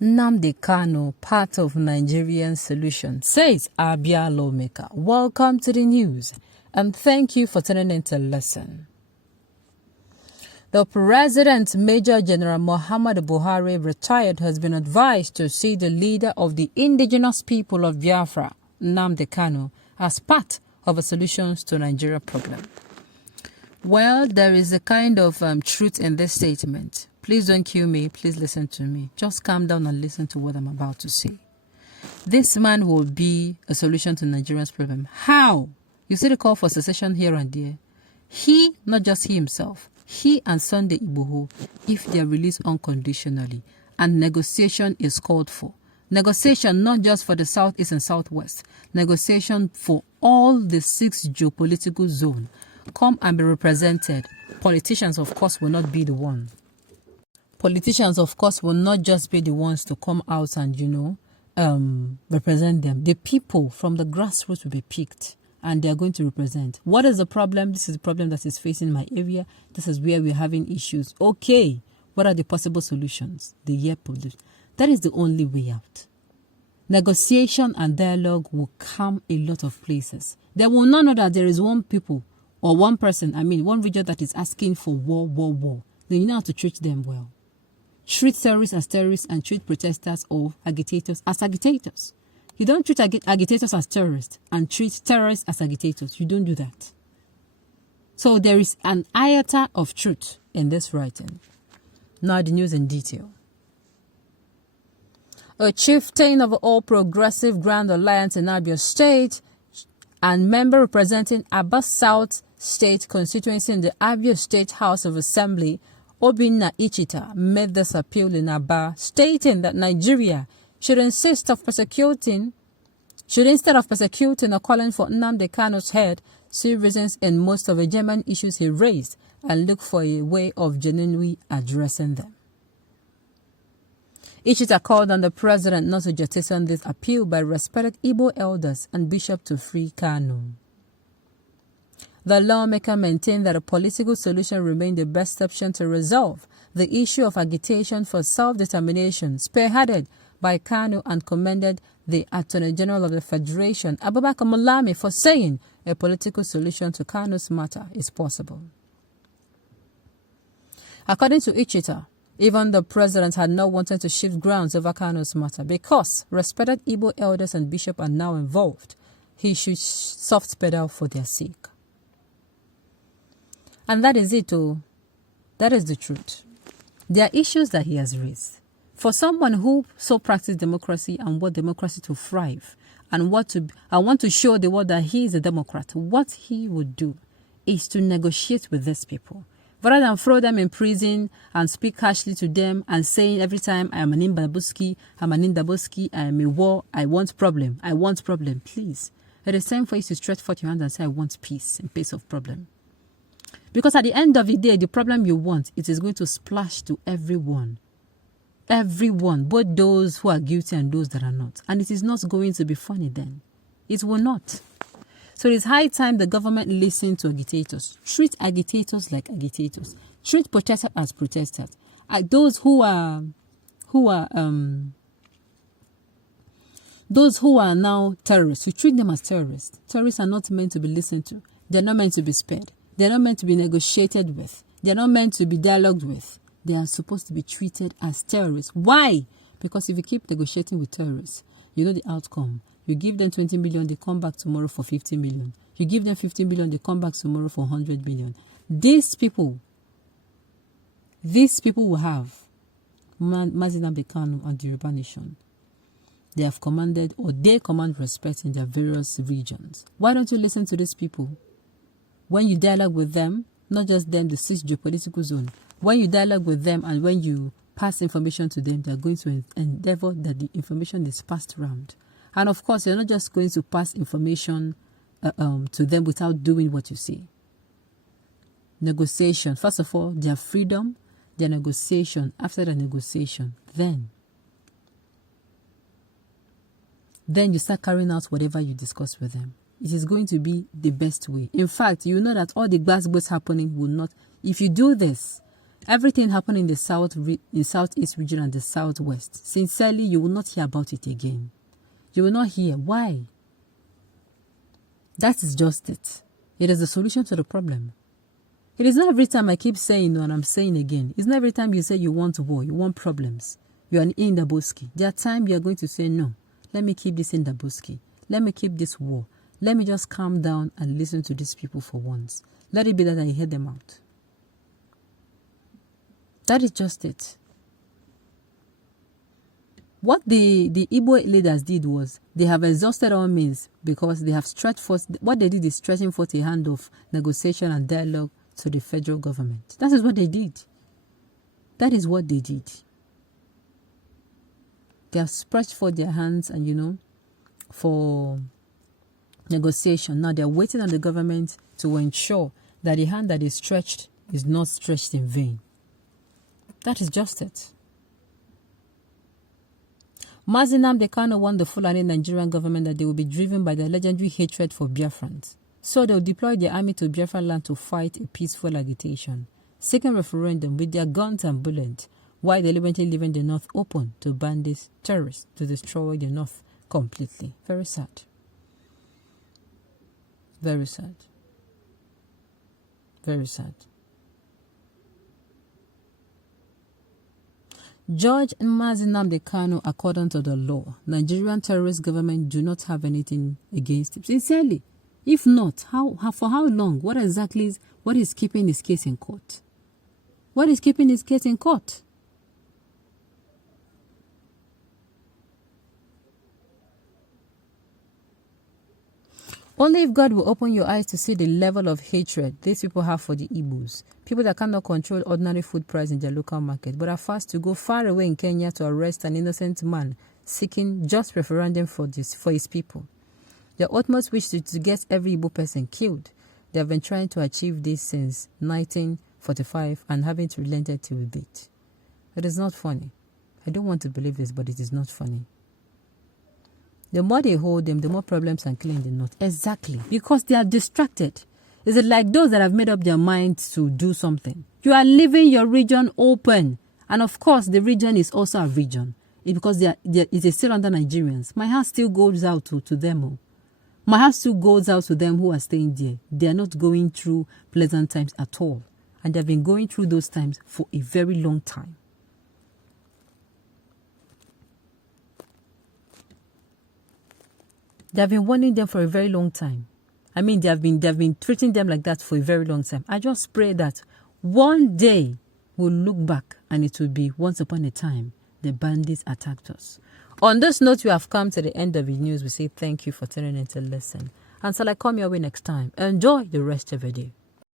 Nnamdi Kanu, part of Nigerian solution, says Abia lawmaker. Welcome to the news, and thank you for tuning in to listen. The President, Major General Muhammadu Buhari, retired, has been advised to see the leader of the indigenous people of Biafra, Nnamdi Kanu, as part of a solution to Nigeria problem. Well, there is a kind of truth in this statement. Please don't kill me. Please listen to me. Just calm down and listen to what I'm about to say. This man will be a solution to Nigeria's problem. How? You see the call for secession here and there. He, not just he himself, he and Sunday Igboho, if they are released unconditionally, and negotiation is called for. Negotiation not just for the Southeast and Southwest. Negotiation for all the 6 geopolitical zones. Come and be represented. Politicians, of course, will not be the one. Politicians, of course, will not just be the ones to come out and, represent them. The people from the grassroots will be picked and they are going to represent. What is the problem? This is the problem that is facing my area. This is where we're having issues. Okay, what are the possible solutions? That is the only way out. Negotiation and dialogue will calm a lot of places. They will not know that there is one people or one person, one region that is asking for war. Then you know how to treat them well. Treat terrorists as terrorists and treat protesters or agitators as agitators. You don't treat agitators as terrorists and treat terrorists as agitators. You don't do that. So there is an iota of truth in this writing. Now the news in detail. A chieftain of the All Progressive Grand Alliance in Abia State and member representing Aba South State constituency in the Abia State House of Assembly, Obinna Ichita, made this appeal in Aba, stating that Nigeria should instead of persecuting or calling for Nnamdi Kanu's head, see reasons in most of the German issues he raised and look for a way of genuinely addressing them. Ichita called on the president not to jettison this appeal by respected Igbo elders and bishop to free Kanu. The lawmaker maintained that a political solution remained the best option to resolve the issue of agitation for self-determination spearheaded by Kanu and commended the Attorney General of the Federation, Abubakar Malami, for saying a political solution to Kanu's matter is possible. According to Ichita, even the president had not wanted to shift grounds over Kanu's matter because respected Igbo elders and bishops are now involved. He should soft pedal for their sake. And that is it, oh. That is the truth. There are issues that he has raised. For someone who so practices democracy and want democracy to thrive and want to show the world that he is a Democrat, what he would do is to negotiate with these people. Rather than throw them in prison and speak harshly to them and saying every time, I am an Imbabuski, I am a war, I want problem, please. It is time for you to stretch forth your hand and say, I want peace in place of problem. Because at the end of the day, the problem you want, it is going to splash to everyone. Everyone, both those who are guilty and those that are not. And it is not going to be funny then. It will not. So it is high time the government listen to agitators. Treat agitators like agitators. Treat protesters as protesters. Those who are now terrorists, you treat them as terrorists. Terrorists are not meant to be listened to. They're not meant to be spared. They're not meant to be negotiated with. They're not meant to be dialogued with. They are supposed to be treated as terrorists. Why? Because if you keep negotiating with terrorists, you know the outcome. You give them 20 million, they come back tomorrow for 50 million. You give them 15 million, they come back tomorrow for 100 million. These people will have Nnamdi Kanu and the Yoruba nation. They have commanded, or they command respect in their various regions. Why don't you listen to these people? When you dialogue with them, not just them, the 6 geopolitical zone, when you dialogue with them and when you pass information to them, they are going to endeavor that the information is passed around. And of course, you're not just going to pass information to them without doing what you say. Negotiation. First of all, their freedom, their negotiation. After the negotiation, then you start carrying out whatever you discuss with them. It is going to be the best way. In fact, you know that all the glass boats happening will not. If you do this, Everything happened in the southeast region and the southwest. Sincerely, you will not hear about it again. You will not hear. Why? That is just it. It is the solution to the problem. It is not every time I keep saying no and I'm saying again. It's not every time you say you want war, you want problems. You are in the Boski. There are times you are going to say no. Let me keep this in the Boski. Let me keep this war. Let me just calm down and listen to these people for once. Let it be that I hear them out. That is just it. What the Igbo leaders did was they have exhausted all means because they have stretched forth. What they did is stretching forth a hand of negotiation and dialogue to the federal government. That is what they did. That is what they did. They have stretched forth their hands and, for negotiation. Now they're waiting on the government to ensure that the hand that is stretched is not stretched in vain. That is just it. Nnamdi Kanu warned the Fulani Nigerian government that they will be driven by their legendary hatred for Biafrans. So they'll deploy their army to Biafra land to fight a peaceful agitation, seeking referendum with their guns and bullets, while deliberately leaving the north open to bandits, terrorists, to destroy the north completely. Very sad. Very sad. Very sad. Judge Nnamdi Kanu, according to the law, Nigerian terrorist government do not have anything against him. Sincerely, if not, for how long? What is keeping his case in court? What is keeping his case in court? Only if God will open your eyes to see the level of hatred these people have for the Igbos, people that cannot control ordinary food price in their local market, but are forced to go far away in Kenya to arrest an innocent man seeking just referendum for his people. Their utmost wish is to get every Igbo person killed. They have been trying to achieve this since 1945 and haven't relented till date. It is not funny. I don't want to believe this, but it is not funny. The more they hold them, the more problems and killing the north. Exactly. Because they are distracted. Is it like those that have made up their minds to do something? You are leaving your region open. And of course, the region is also a region. Because it is still under Nigerians. My heart still goes out to them. My heart still goes out to them who are staying there. They are not going through pleasant times at all. And they have been going through those times for a very long time. They have been warning them for a very long time. I mean, they have been treating them like that for a very long time. I just pray that one day we'll look back and it will be once upon a time the bandits attacked us. On this note, we have come to the end of the news. We say thank you for tuning in to listen. Until I come your way next time, enjoy the rest of your day.